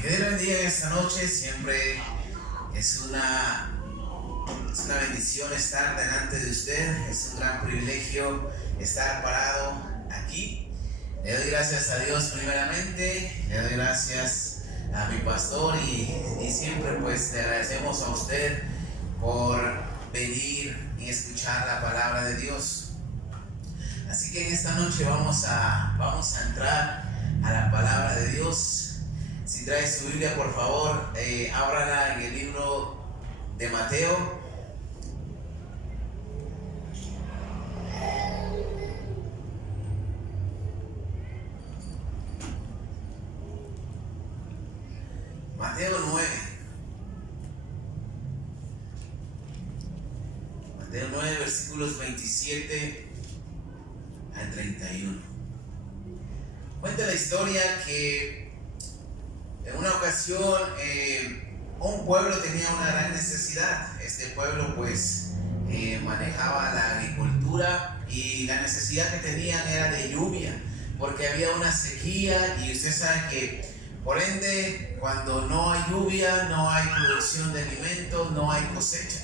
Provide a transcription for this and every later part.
Que Dios le bendiga esta noche. Siempre es una bendición estar delante de usted. Es un gran privilegio estar parado aquí. Le doy gracias a Dios primeramente. Le doy gracias a mi pastor y siempre pues le agradecemos a usted por venir y escuchar la palabra de Dios. Así que en esta noche vamos a entrar a la palabra de Dios. Si trae su Biblia, por favor, ábrala en el libro de Mateo. Mateo 9. Mateo 9, versículos 27 al 31. Cuenta la historia que en una ocasión un pueblo tenía una gran necesidad. Este pueblo pues manejaba la agricultura y la necesidad que tenían era de lluvia, porque había una sequía y usted sabe que por ende cuando no hay lluvia no hay producción de alimentos, no hay cosecha.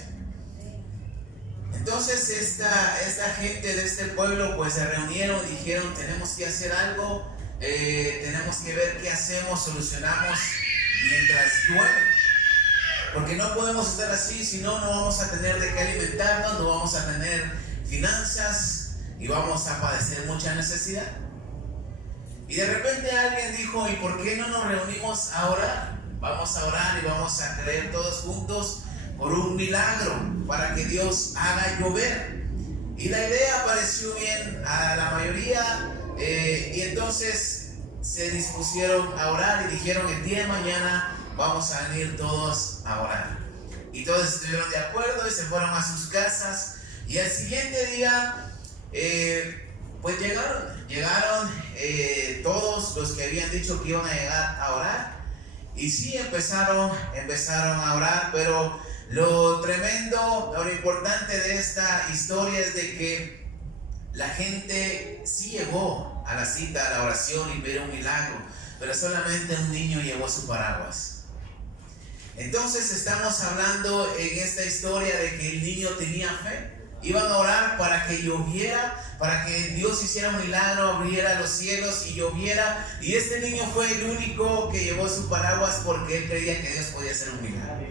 Entonces esta gente de este pueblo pues se reunieron y dijeron: tenemos que hacer algo. Tenemos que ver qué hacemos, solucionamos mientras llueve, porque no podemos estar así, si no, no vamos a tener de qué alimentarnos, no vamos a tener finanzas y vamos a padecer mucha necesidad. Y de repente alguien dijo: ¿y por qué no nos reunimos a orar? Vamos a orar y vamos a creer todos juntos por un milagro para que Dios haga llover. Y la idea pareció bien a la mayoría. Y entonces se dispusieron a orar y dijeron: el día de mañana vamos a venir todos a orar. Y todos estuvieron de acuerdo y se fueron a sus casas. Y al siguiente día pues llegaron todos los que habían dicho que iban a llegar a orar. Y sí, empezaron a orar, pero lo tremendo, lo importante de esta historia es de que la gente sí llegó a la cita, a la oración y pidió un milagro, pero solamente un niño llevó su paraguas. Entonces estamos hablando en esta historia de que el niño tenía fe. Iban a orar para que lloviera, para que Dios hiciera un milagro, abriera los cielos y lloviera. Y este niño fue el único que llevó su paraguas porque él creía que Dios podía hacer un milagro.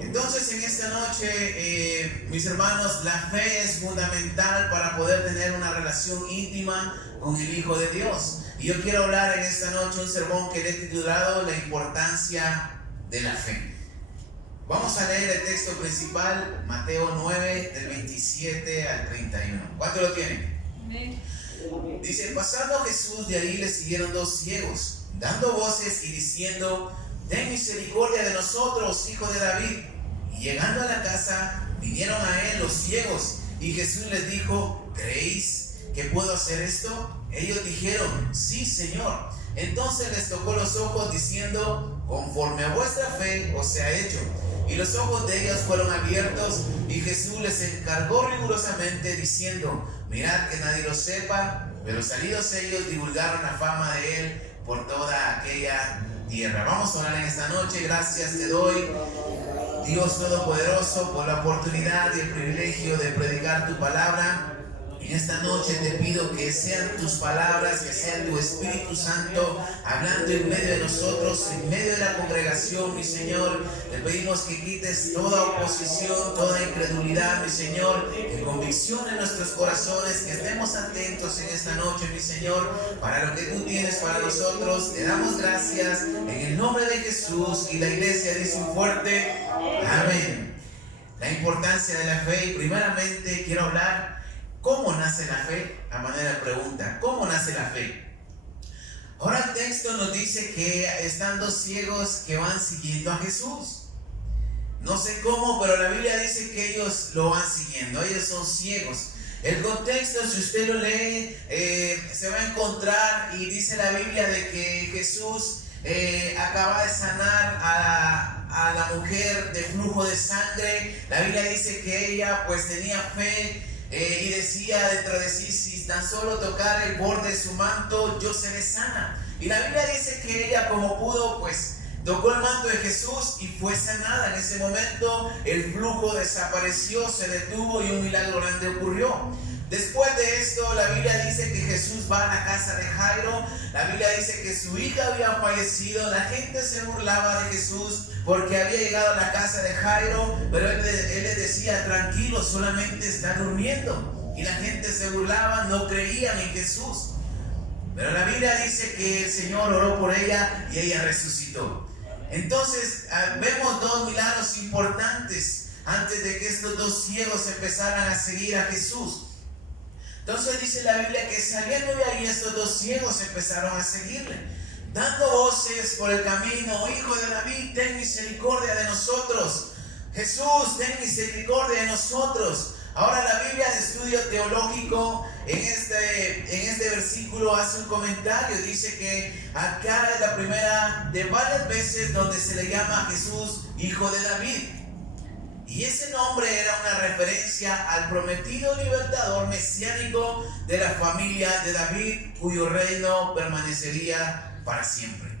Entonces en esta noche, mis hermanos, la fe es fundamental para poder tener una relación íntima con el Hijo de Dios. Y yo quiero hablar en esta noche un sermón que le he titulado La importancia de la fe. Vamos a leer el texto principal, Mateo 9, del 27 al 31. ¿Cuánto lo tienen? Dice: pasando Jesús de ahí le siguieron dos ciegos, dando voces y diciendo: ten misericordia de nosotros, hijo de David. Y llegando a la casa, vinieron a él los ciegos, y Jesús les dijo: ¿creéis que puedo hacer esto? Ellos dijeron: sí, Señor. Entonces les tocó los ojos, diciendo: conforme a vuestra fe os sea hecho. Y los ojos de ellos fueron abiertos, y Jesús les encargó rigurosamente, diciendo: mirad que nadie lo sepa. Pero salidos ellos divulgaron la fama de él por toda aquella tierra. Vamos a orar en esta noche. Gracias te doy, Dios Todopoderoso, por la oportunidad y el privilegio de predicar tu palabra. En esta noche te pido que sean tus palabras, que sea tu Espíritu Santo hablando en medio de nosotros, en medio de la congregación, mi Señor. Te pedimos que quites toda oposición, toda incredulidad, mi Señor, que convicción en nuestros corazones, que estemos atentos en esta noche, mi Señor, para lo que tú tienes para nosotros. Te damos gracias en el nombre de Jesús, y la iglesia dice un fuerte amén. La importancia de la fe. Y primeramente quiero hablar ¿cómo nace la fe? A manera de pregunta, ¿cómo nace la fe? Ahora el texto nos dice que están dos ciegos que van siguiendo a Jesús. No sé cómo, pero la Biblia dice que ellos lo van siguiendo, ellos son ciegos. El contexto, si usted lo lee, se va a encontrar, y dice la Biblia de que Jesús acaba de sanar a la mujer de flujo de sangre. La Biblia dice que ella pues tenía fe. Y decía dentro de sí: si tan solo tocar el borde de su manto, yo seré sana. Y la Biblia dice que ella, como pudo, pues tocó el manto de Jesús y fue sanada. En ese momento el flujo desapareció, se detuvo y un milagro grande ocurrió. Después de esto, la Biblia dice que Jesús va a la casa de Jairo. La Biblia dice que su hija había fallecido. La gente se burlaba de Jesús porque había llegado a la casa de Jairo, pero él le decía: tranquilo, solamente está durmiendo. Y la gente se burlaba, no creían en Jesús. Pero la Biblia dice que el Señor oró por ella y ella resucitó. Entonces vemos dos milagros importantes antes de que estos dos ciegos empezaran a seguir a Jesús. Entonces dice la Biblia que saliendo de ahí estos dos ciegos empezaron a seguirle, dando voces por el camino: Hijo de David, ten misericordia de nosotros. Jesús, ten misericordia de nosotros. Ahora la Biblia de estudio teológico en este versículo hace un comentario. Dice que acá es la primera de varias veces donde se le llama a Jesús Hijo de David. Y ese nombre era una referencia al prometido libertador mesiánico de la familia de David, cuyo reino permanecería para siempre.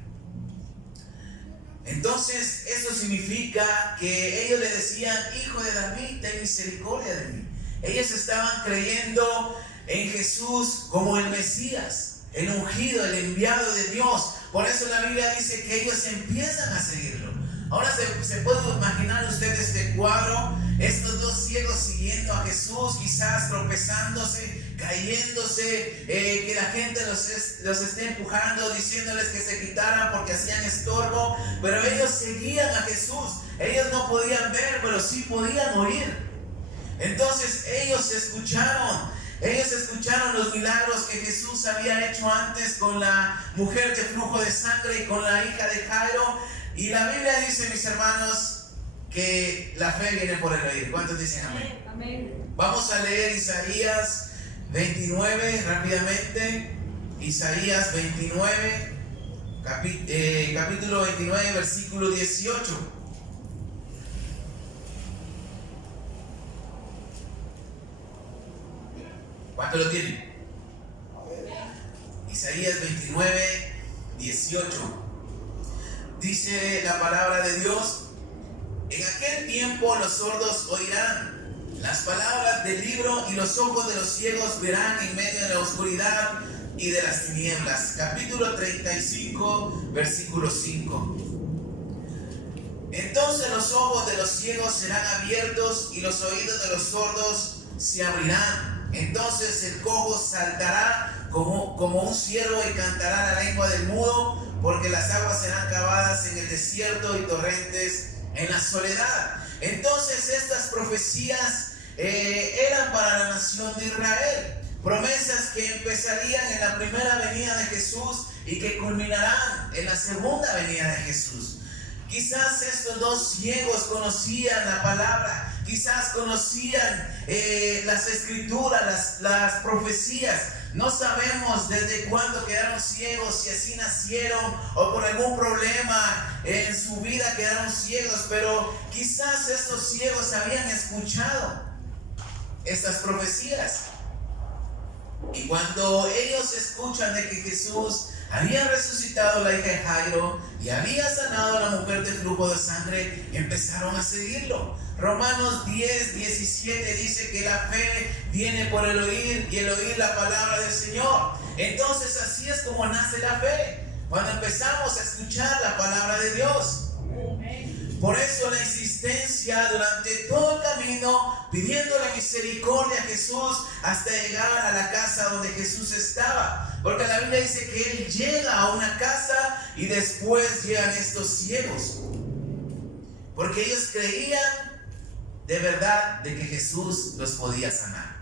Entonces, esto significa que ellos le decían: Hijo de David, ten misericordia de mí. Ellos estaban creyendo en Jesús como el Mesías, el ungido, el enviado de Dios. Por eso la Biblia dice que ellos empiezan a seguirlo. Ahora se puede imaginar usted este cuadro: estos dos ciegos siguiendo a Jesús, quizás tropezándose, cayéndose, que la gente los esté empujando, diciéndoles que se quitaran porque hacían estorbo, pero ellos seguían a Jesús. Ellos no podían ver, pero sí podían oír. Entonces ellos escucharon los milagros que Jesús había hecho antes con la mujer de flujo de sangre y con la hija de Jairo. Y la Biblia dice, mis hermanos, que la fe viene por el oír. ¿Cuántos dicen amén? Amén. Vamos a leer Isaías 29 rápidamente. Isaías 29, capítulo 29, versículo 18. ¿Cuánto lo tienen? Isaías 29, 18. Dice la palabra de Dios: en aquel tiempo los sordos oirán las palabras del libro, y los ojos de los ciegos verán en medio de la oscuridad y de las tinieblas. Capítulo 35, versículo 5. Entonces los ojos de los ciegos serán abiertos y los oídos de los sordos se abrirán. Entonces el cojo saltará como un ciervo y cantará la lengua del mudo, porque las aguas serán cavadas en el desierto y torrentes en la soledad. Entonces estas profecías eran para la nación de Israel. Promesas que empezarían en la primera venida de Jesús y que culminarán en la segunda venida de Jesús. Quizás estos dos ciegos conocían la palabra, quizás conocían las escrituras, las profecías. No sabemos desde cuándo quedaron ciegos, si así nacieron o por algún problema en su vida quedaron ciegos, pero quizás estos ciegos habían escuchado estas profecías. Y cuando ellos escuchan de que Jesús había resucitado a la hija de Jairo y había sanado a la mujer de flujo de sangre, empezaron a seguirlo. Romanos 10, 17 dice que la fe viene por el oír y el oír la palabra del Señor. Entonces así es como nace la fe, cuando empezamos a escuchar la palabra de Dios. Por eso la insistencia durante todo el camino, pidiendo la misericordia a Jesús hasta llegar a la casa donde Jesús estaba. Porque la Biblia dice que Él llega a una casa y después llegan estos ciegos. Porque ellos creían de verdad de que Jesús los podía sanar.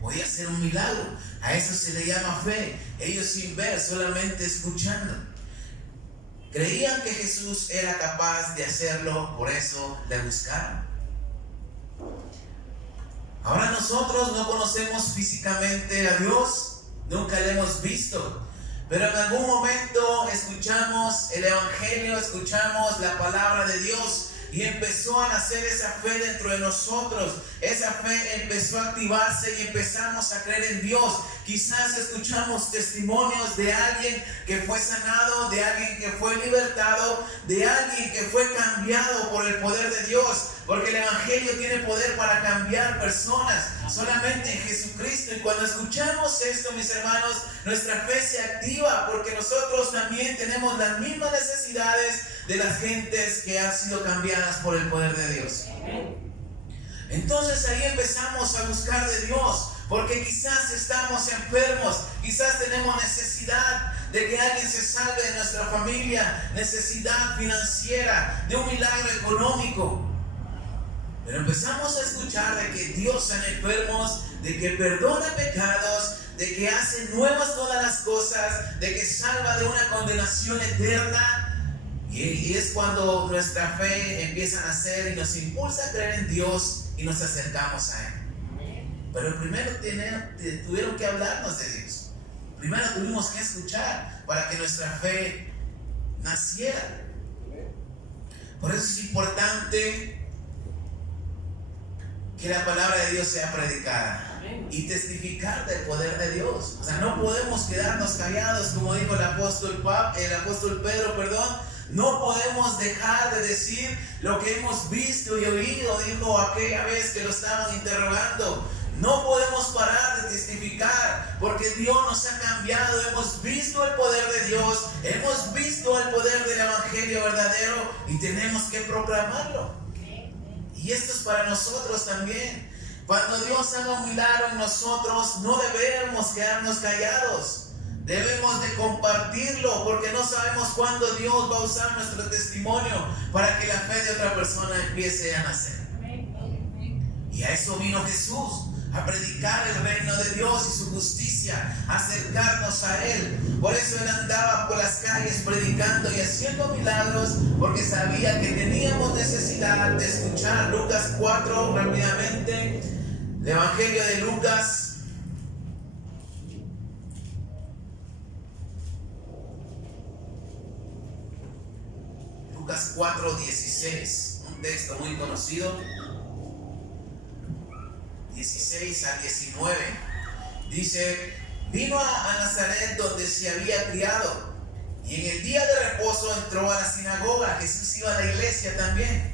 Podía ser un milagro. A eso se le llama fe. Ellos sin ver, solamente escuchando. Creían que Jesús era capaz de hacerlo, por eso le buscaron. Ahora nosotros no conocemos físicamente a Dios, nunca le hemos visto, pero en algún momento escuchamos el Evangelio, escuchamos la palabra de Dios, y empezó a nacer esa fe dentro de nosotros. Esa fe empezó a activarse y empezamos a creer en Dios. Quizás escuchamos testimonios de alguien que fue sanado, de alguien que fue libertado, de alguien que fue cambiado por el poder de Dios. Porque el Evangelio tiene poder para cambiar personas solamente en Jesucristo. Y cuando escuchamos esto, mis hermanos, nuestra fe se activa, porque nosotros también tenemos las mismas necesidades de las gentes que han sido cambiadas por el poder de Dios. Entonces ahí empezamos a buscar de Dios, porque quizás estamos enfermos, quizás tenemos necesidad de que alguien se salve de nuestra familia, necesidad financiera, de un milagro económico. Pero empezamos a escuchar de que Dios sana enfermos, de que perdona pecados, de que hace nuevas todas las cosas, de que salva de una condenación eterna. Y es cuando nuestra fe empieza a nacer y nos impulsa a creer en Dios y nos acercamos a Él. Pero primero tuvieron que hablarnos de Dios. Primero tuvimos que escuchar para que nuestra fe naciera. Por eso es importante que la palabra de Dios sea predicada y testificar del poder de Dios. O sea, no podemos quedarnos callados, como dijo el apóstol Pedro, no podemos dejar de decir lo que hemos visto y oído, dijo aquella vez que lo estaban interrogando. No podemos parar de testificar, porque Dios nos ha cambiado. Hemos visto el poder de Dios, hemos visto el poder del Evangelio verdadero y tenemos que proclamarlo. Y esto es para nosotros también. Cuando Dios haga un milagro en nosotros, no debemos quedarnos callados. Debemos de compartirlo, porque no sabemos cuándo Dios va a usar nuestro testimonio para que la fe de otra persona empiece a nacer. Y a eso vino Jesús, a predicar el reino de Dios y su justicia, a acercarnos a Él. Por eso Él andaba por las calles predicando y haciendo milagros, porque sabía que teníamos necesidad de escuchar. Lucas 4, rápidamente, el Evangelio de Lucas. Lucas 4:16, un texto muy conocido, 16 al 19, dice: vino a Nazaret, donde se había criado, y en el día de reposo entró a la sinagoga. Jesús iba a la iglesia también,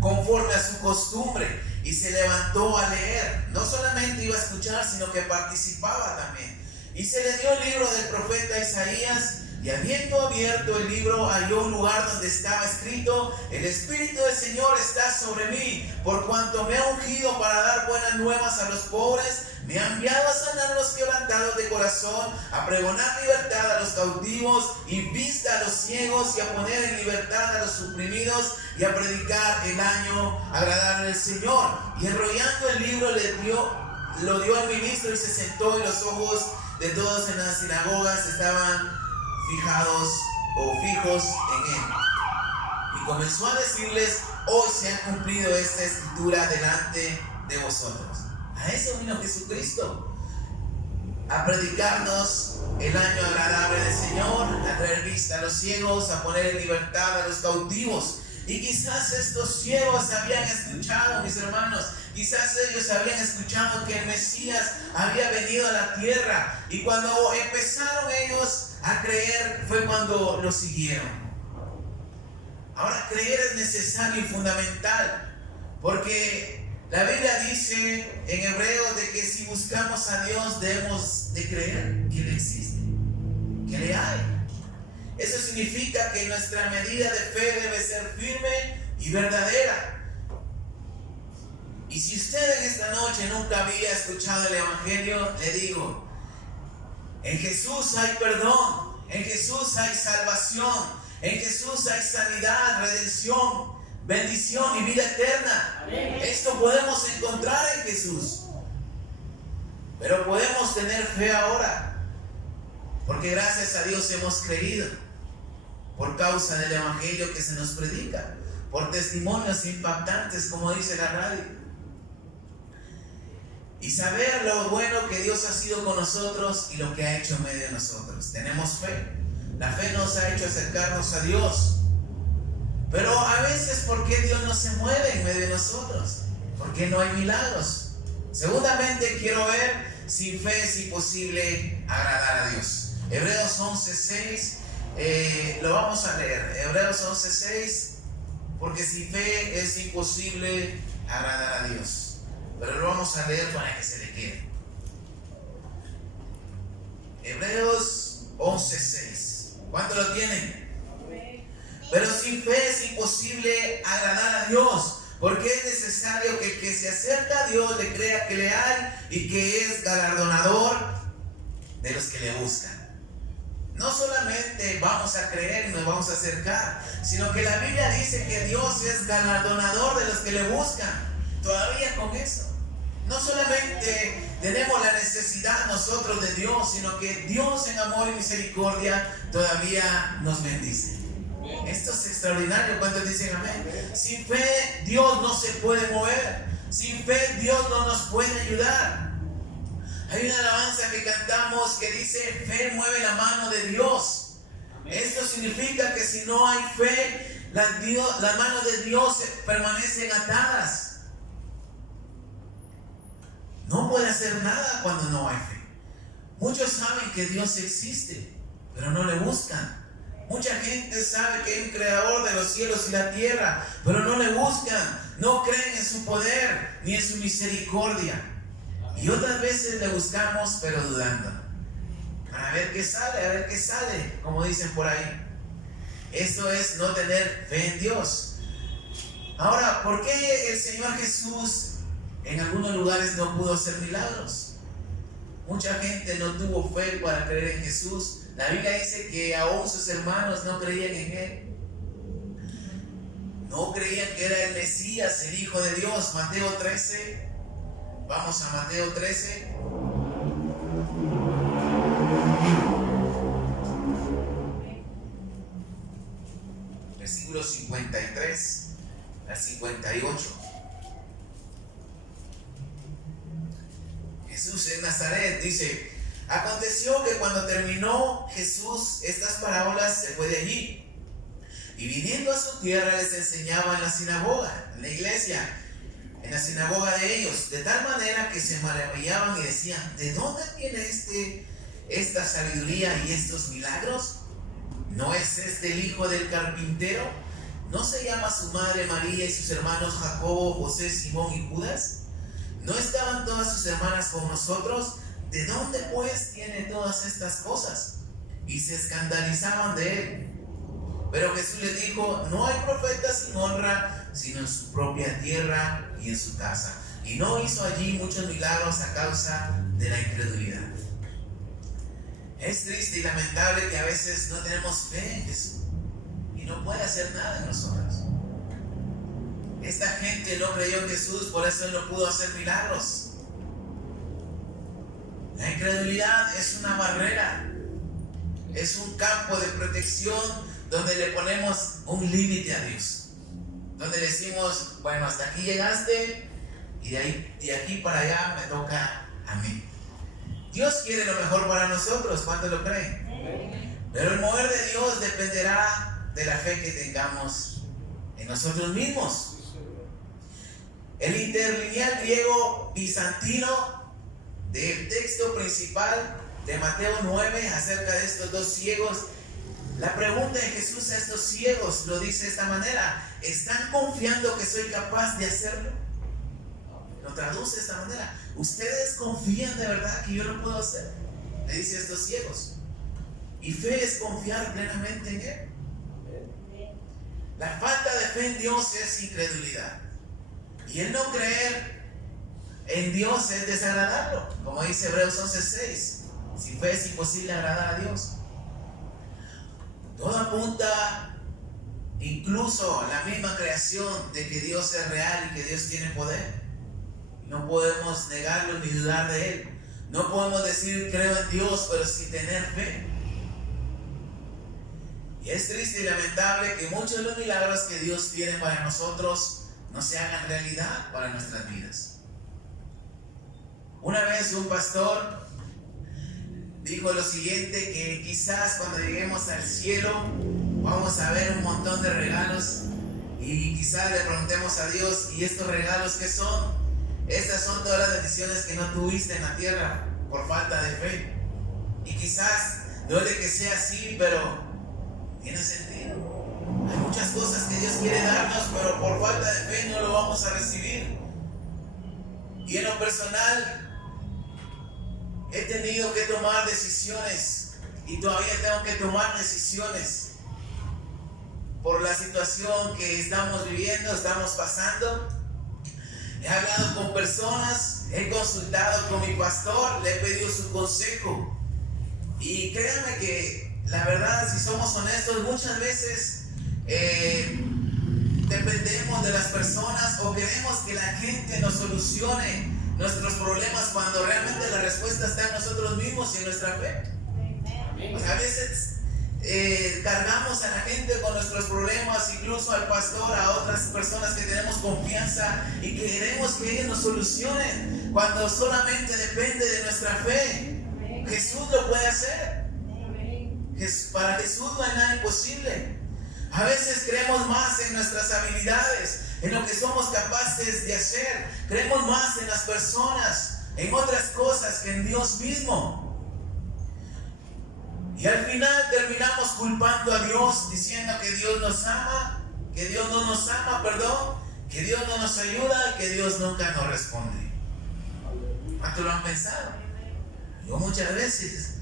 conforme a su costumbre, y se levantó a leer. No solamente iba a escuchar, sino que participaba también. Y se le dio el libro del profeta Isaías. Y habiendo abierto el libro, halló un lugar donde estaba escrito: el Espíritu del Señor está sobre mí, por cuanto me ha ungido para dar buenas nuevas a los pobres, me ha enviado a sanar a los quebrantados de corazón, a pregonar libertad a los cautivos y vista a los ciegos, y a poner en libertad a los oprimidos, y a predicar el año agradable del Señor. Y enrollando el libro lo dio al ministro, y se sentó, y los ojos de todos en las sinagogas estaban fijos en Él. Y comenzó a decirles: hoy se ha cumplido esta escritura delante de vosotros. A eso vino Jesucristo, a predicarnos el año agradable del Señor, a traer vista a los ciegos, a poner en libertad a los cautivos. Y quizás estos ciegos habían escuchado, mis hermanos, quizás ellos habían escuchado que el Mesías había venido a la tierra, y cuando empezaron ellos a creer fue cuando lo siguieron. Ahora, creer es necesario y fundamental, porque la Biblia dice en Hebreos de que si buscamos a Dios debemos de creer que Él existe, que le hay. Eso significa que nuestra medida de fe debe ser firme y verdadera. Y si usted en esta noche nunca había escuchado el Evangelio, le digo: en Jesús hay perdón, en Jesús hay salvación, en Jesús hay sanidad, redención, bendición y vida eterna. Amén. Esto podemos encontrar en Jesús. Pero podemos tener fe ahora, porque gracias a Dios hemos creído, por causa del Evangelio que se nos predica, por testimonios impactantes, como dice la radio. Y saber lo bueno que Dios ha sido con nosotros y lo que ha hecho en medio de nosotros. Tenemos fe. La fe nos ha hecho acercarnos a Dios. Pero a veces, ¿por qué Dios no se mueve en medio de nosotros? ¿Por qué no hay milagros? Segundamente quiero ver, sin fe es imposible agradar a Dios. Hebreos 11:6, lo vamos a leer. Hebreos 11:6, porque sin fe es imposible agradar a Dios. Pero lo vamos a leer para que se le quede. Hebreos 11:6. ¿Cuánto lo tienen? Pero sin fe es imposible agradar a Dios, porque es necesario que el que se acerca a Dios le crea que le hay y que es galardonador de los que le buscan. No solamente vamos a creer y nos vamos a acercar, sino que la Biblia dice que Dios es galardonador de los que le buscan. Todavía con eso. No solamente tenemos la necesidad nosotros de Dios, sino que Dios en amor y misericordia todavía nos bendice. Esto es extraordinario. ¿Cuántos dicen amén? Sin fe Dios no se puede mover. Sin fe Dios no nos puede ayudar. Hay una alabanza que cantamos que dice: fe mueve la mano de Dios. Esto significa que si no hay fe, las manos de Dios permanecen atadas. No puede hacer nada cuando no hay fe. Muchos saben que Dios existe, pero no le buscan. Mucha gente sabe que hay un creador de los cielos y la tierra, pero no le buscan. No creen en su poder ni en su misericordia. Y otras veces le buscamos, pero dudando. Para ver qué sale, a ver qué sale, como dicen por ahí. Esto es no tener fe en Dios. Ahora, ¿por qué el Señor Jesús en algunos lugares no pudo hacer milagros? Mucha gente no tuvo fe para creer en Jesús. La Biblia dice que aún sus hermanos no creían en Él. No creían que era el Mesías, el Hijo de Dios. Mateo 13. Vamos a Mateo 13. Versículos 53 al 58. Jesús en Nazaret dice: aconteció que cuando terminó Jesús estas parábolas, se fue de allí, y viniendo a su tierra les enseñaba en la sinagoga, en la iglesia, en la sinagoga de ellos, de tal manera que se maravillaban y decían: ¿de dónde viene esta sabiduría y estos milagros? ¿No es este el hijo del carpintero? ¿No se llama su madre María y sus hermanos Jacobo, José, Simón y Judas? ¿No estaban todas sus hermanas con nosotros? ¿De dónde pues tiene todas estas cosas? Y se escandalizaban de él. Pero Jesús les dijo: no hay profeta sin honra, sino en su propia tierra y en su casa. Y no hizo allí muchos milagros a causa de la incredulidad. Es triste y lamentable que a veces no tenemos fe en Jesús y no puede hacer nada en nosotros. Esta gente no creyó en Jesús, por eso Él no pudo hacer milagros. La incredulidad es una barrera, es un campo de protección donde le ponemos un límite a Dios, donde decimos: bueno, hasta aquí llegaste y de aquí para allá me toca a mí. Dios quiere lo mejor para nosotros, ¿cuántos lo creen? Pero el mover de Dios dependerá de la fe que tengamos en nosotros mismos. El interlineal griego bizantino del texto principal de Mateo 9 acerca de estos dos ciegos, la pregunta de Jesús a estos ciegos lo dice de esta manera: ¿están confiando que soy capaz de hacerlo? Lo traduce de esta manera: ¿ustedes confían de verdad que yo lo puedo hacer? Le dice a estos ciegos. Y fe es confiar plenamente en Él. La falta de fe en Dios es incredulidad. Y el no creer en Dios es desagradarlo, como dice Hebreos 11:6. Sin fe es imposible agradar a Dios. Todo apunta, incluso a la misma creación, de que Dios es real y que Dios tiene poder. No podemos negarlo ni dudar de Él. No podemos decir creo en Dios pero sin tener fe. Y es triste y lamentable que muchos de los milagros que Dios tiene para nosotros no se hagan realidad para nuestras vidas. Una vez un pastor dijo lo siguiente: que quizás cuando lleguemos al cielo vamos a ver un montón de regalos Y quizás le preguntemos a Dios, ¿y estos regalos qué son? Estas son todas las bendiciones que no tuviste en la tierra por falta de fe. Y quizás duele que sea así, pero tiene sentido. Hay muchas cosas que Dios quiere darnos, pero por falta de fe no lo vamos a recibir. Y en lo personal, he tenido que tomar decisiones y todavía tengo que tomar decisiones por la situación que estamos viviendo, estamos pasando. He hablado con personas, he consultado con mi pastor, le he pedido su consejo. Y créanme que la verdad, si somos honestos, muchas veces dependemos de las personas o queremos que la gente nos solucione nuestros problemas cuando realmente la respuesta está en nosotros mismos y en nuestra fe. O sea, a veces cargamos a la gente con nuestros problemas, incluso al pastor, a otras personas que tenemos confianza y que queremos que ellos nos solucionen cuando solamente depende de nuestra fe. Jesús lo puede hacer. Para Jesús no hay nada imposible. A veces creemos más en nuestras habilidades, en lo que somos capaces de hacer. Creemos más en las personas, en otras cosas que en Dios mismo. Y al final terminamos culpando a Dios, diciendo que Dios nos ama, que Dios no nos ama, que Dios no nos ayuda y que Dios nunca nos responde. ¿Cuánto lo han pensado? Yo muchas veces.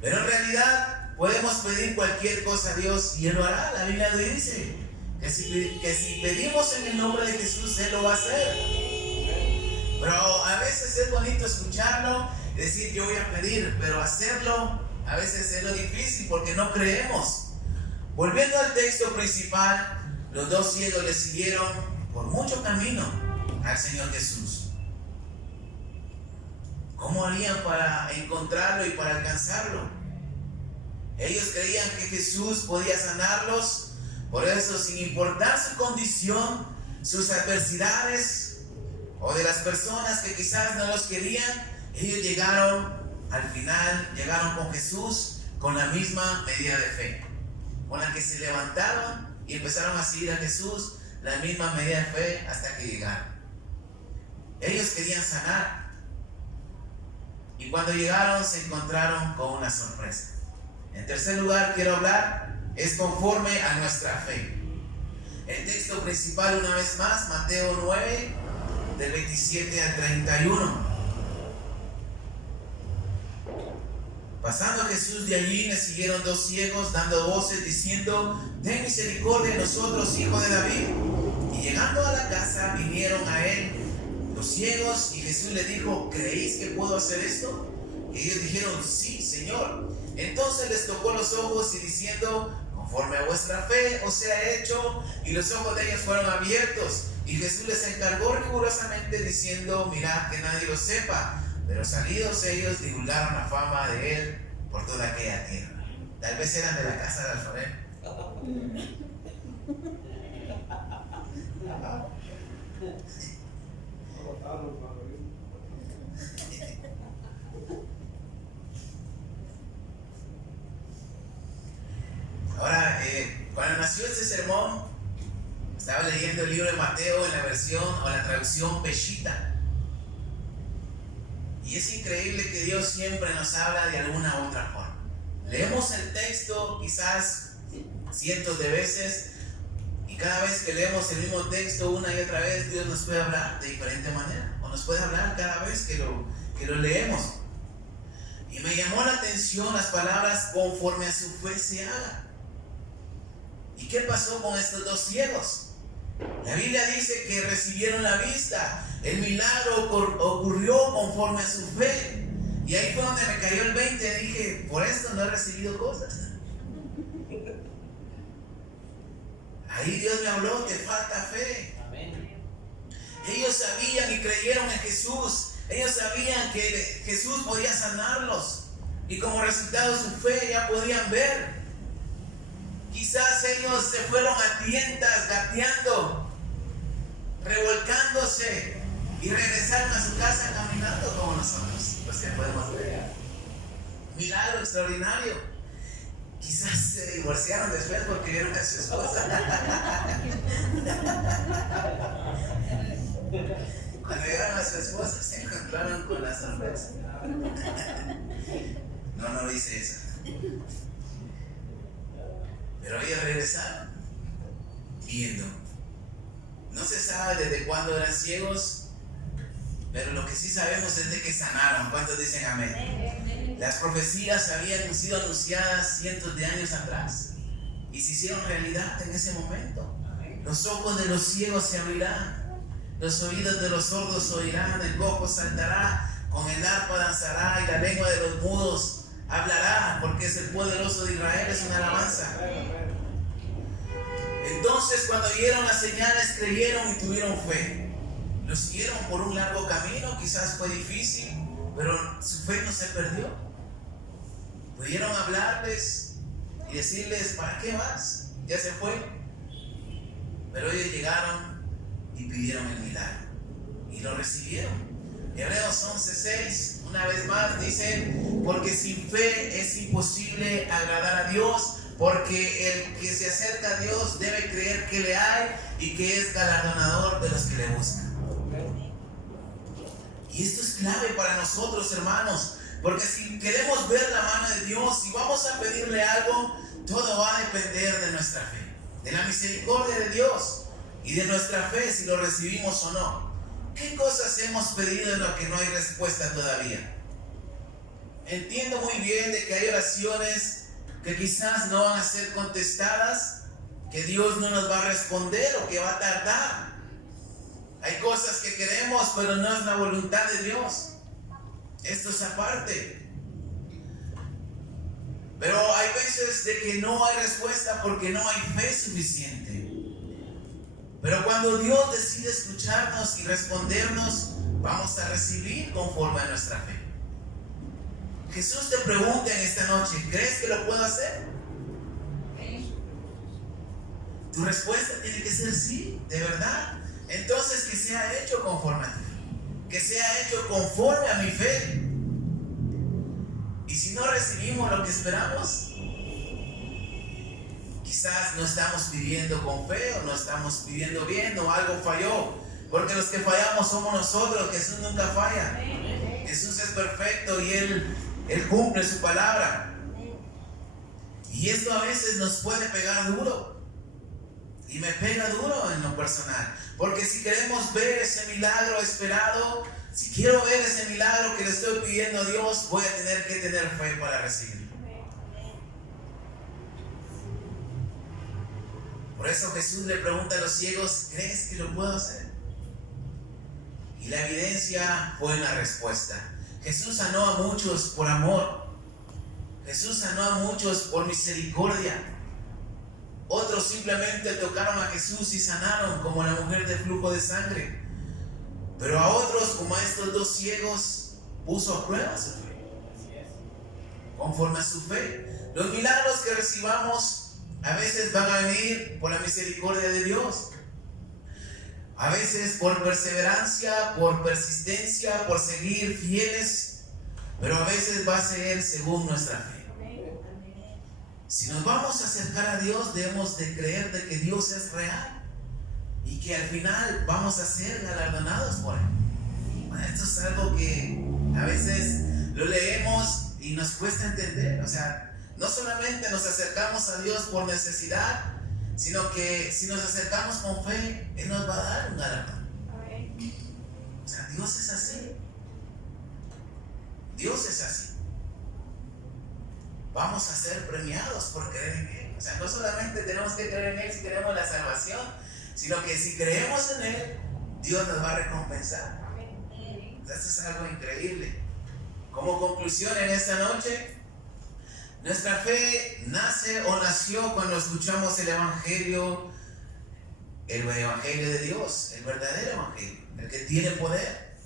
Pero en realidad podemos pedir cualquier cosa a Dios y Él lo hará. La Biblia dice que si pedimos en el nombre de Jesús, Él lo va a hacer. Pero a veces es bonito escucharlo, decir yo voy a pedir, pero hacerlo a veces es lo difícil porque no creemos. Volviendo al texto principal, los dos ciegos le siguieron por mucho camino al Señor Jesús. ¿Cómo harían para encontrarlo y para alcanzarlo? Ellos creían que Jesús podía sanarlos, por eso sin importar su condición, sus adversidades o de las personas que quizás no los querían, ellos llegaron al final, llegaron con Jesús con la misma medida de fe, con la que se levantaron y empezaron a seguir a Jesús, la misma medida de fe hasta que llegaron. Ellos querían sanar y cuando llegaron se encontraron con una sorpresa. En tercer lugar, quiero hablar, es conforme a nuestra fe. El texto principal, una vez más, Mateo 9, del 27 al 31. Pasando Jesús de allí, le siguieron dos ciegos, dando voces, diciendo: ten misericordia de nosotros, hijo de David. Y llegando a la casa, vinieron a él los ciegos, y Jesús les dijo: ¿creéis que puedo hacer esto? Y ellos dijeron: sí, Señor. Entonces les tocó los ojos y diciendo: conforme a vuestra fe os sea hecho. Y los ojos de ellos fueron abiertos. Y Jesús les encargó rigurosamente diciendo: mirad que nadie lo sepa. Pero salidos ellos divulgaron la fama de él por toda aquella tierra. Tal vez eran de la casa de alfarero. Ahora, cuando nació este sermón, estaba leyendo el libro de Mateo en la versión o la traducción Peshitta. Y es increíble que Dios siempre nos habla de alguna u otra forma. Leemos el texto quizás cientos de veces y cada vez que leemos el mismo texto una y otra vez, Dios nos puede hablar de diferente manera o nos puede hablar cada vez que lo leemos. Y me llamó la atención las palabras conforme a su fe se haga. ¿Y qué pasó con estos dos ciegos? La Biblia dice que recibieron la vista. El milagro ocurrió conforme a su fe. Y ahí fue donde me cayó el 20. Dije: por esto no he recibido cosas. Ahí Dios me habló: te falta fe. Amén. Ellos sabían y creyeron en Jesús. Ellos sabían que Jesús podía sanarlos. Y como resultado de su fe ya podían ver. Quizás ellos se fueron a tientas, gateando, revolcándose y regresaron a su casa caminando como nosotros. Pues ya podemos ver. Milagro extraordinario. Quizás se divorciaron después porque vieron a su esposa. Cuando llegaron a su esposa se encontraron con la sorpresa. No dice eso. Pero ellos regresaron viendo. No se sabe desde cuándo eran ciegos, pero lo que sí sabemos es de que sanaron. ¿Cuántos dicen amén? Las profecías habían sido anunciadas cientos de años atrás y se hicieron realidad en ese momento. Los ojos de los ciegos se abrirán, los oídos de los sordos oirán, el cojo saltará, con el arpa danzará y la lengua de los mudos hablará, porque es el poderoso de Israel, es una alabanza. Entonces, cuando vieron las señales, creyeron y tuvieron fe. Lo siguieron por un largo camino, quizás fue difícil, pero su fe no se perdió. Pudieron hablarles y decirles: ¿para qué vas? Ya se fue. Pero ellos llegaron y pidieron el milagro y lo recibieron. Hebreos 11:6, una vez más dice: porque sin fe es imposible agradar a Dios, porque el que se acerca a Dios debe creer que le hay y que es galardonador de los que le buscan. Y esto es clave para nosotros, hermanos, porque si queremos ver la mano de Dios, si vamos a pedirle algo, todo va a depender de nuestra fe, de la misericordia de Dios y de nuestra fe, si lo recibimos o no. ¿Qué cosas hemos pedido en lo que no hay respuesta todavía? Entiendo muy bien de que hay oraciones que quizás no van a ser contestadas, que Dios no nos va a responder o que va a tardar. Hay cosas que queremos, pero no es la voluntad de Dios. Esto es aparte. Pero hay veces de que no hay respuesta porque no hay fe suficiente. Pero cuando Dios decide escucharnos y respondernos, vamos a recibir conforme a nuestra fe. Jesús te pregunta en esta noche: ¿crees que lo puedo hacer? Tu respuesta tiene que ser sí, de verdad. Entonces, que sea hecho conforme a ti, que sea hecho conforme a mi fe. Y si no recibimos lo que esperamos, quizás no estamos pidiendo con fe o no estamos pidiendo bien o algo falló, porque los que fallamos somos nosotros. Jesús nunca falla. Jesús es perfecto y Él cumple su palabra. Y esto a veces nos puede pegar duro. Y me pega duro en lo personal. Porque si queremos ver ese milagro esperado, si quiero ver ese milagro que le estoy pidiendo a Dios, voy a tener que tener fe para recibirlo. Por eso Jesús le pregunta a los ciegos: ¿crees que lo puedo hacer? Y la evidencia fue en la respuesta. Jesús sanó a muchos por amor. Jesús sanó a muchos por misericordia. Otros simplemente tocaron a Jesús y sanaron, como la mujer del flujo de sangre. Pero a otros, como a estos dos ciegos, puso a prueba su fe. Conforme a su fe. Los milagros que recibamos a veces van a venir por la misericordia de Dios. A veces por perseverancia, por persistencia, por seguir fieles. Pero a veces va a ser según nuestra fe. Si nos vamos a acercar a Dios, debemos de creer de que Dios es real y que al final vamos a ser galardonados por Él. Bueno, esto es algo que a veces lo leemos y nos cuesta entender. O sea, no solamente nos acercamos a Dios por necesidad, sino que si nos acercamos con fe, Él nos va a dar un galardón. O sea, Dios es así. Dios es así. Vamos a ser premiados por creer en Él. O sea, no solamente tenemos que creer en Él si queremos la salvación, sino que si creemos en Él, Dios nos va a recompensar. O sea, esto es algo increíble. Como conclusión en esta noche, nuestra fe nace o nació cuando escuchamos el Evangelio de Dios, el verdadero Evangelio, el que tiene poder.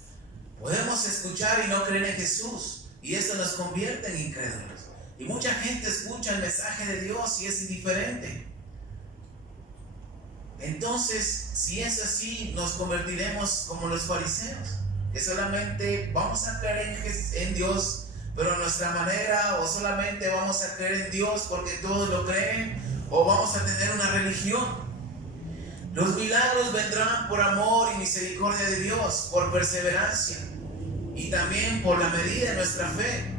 Podemos escuchar y no creer en Jesús, y esto nos convierte en incrédulos. Y mucha gente escucha el mensaje de Dios y es indiferente. Entonces, si es así, nos convertiremos como los fariseos, que solamente vamos a creer en Dios pero a nuestra manera, o solamente vamos a creer en Dios porque todos lo creen, o vamos a tener una religión. Los milagros vendrán por amor y misericordia de Dios, por perseverancia y también por la medida de nuestra fe.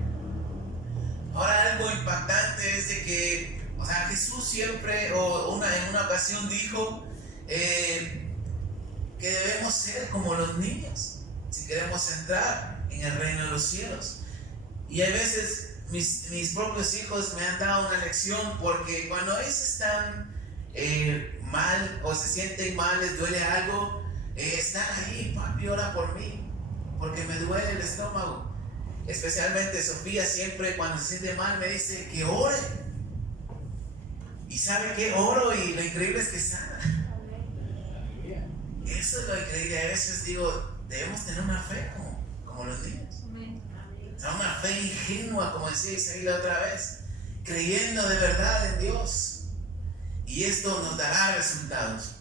Ahora, algo impactante es de que, Jesús siempre, en una ocasión dijo que debemos ser como los niños si queremos entrar en el reino de los cielos. Y a veces mis propios hijos me han dado una lección, porque cuando ellos están mal o se sienten mal, les duele algo, están ahí: papi, ora por mí, porque me duele el estómago. Especialmente Sofía, siempre cuando se siente mal me dice que ore. Y sabe que oro, y lo increíble es que sana. Eso es lo increíble. A veces digo, debemos tener una fe como los niños. Una fe ingenua, como decía Isaí la otra vez, creyendo de verdad en Dios. Y esto nos dará resultados.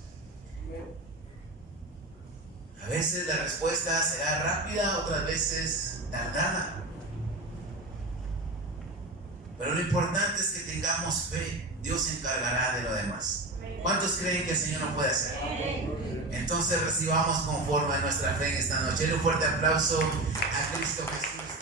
A veces la respuesta será rápida, otras veces tardada. Pero lo importante es que tengamos fe. Dios se encargará de lo demás. ¿Cuántos creen que el Señor lo puede hacer? Entonces recibamos conforme a nuestra fe en esta noche. Un fuerte aplauso a Cristo Jesús.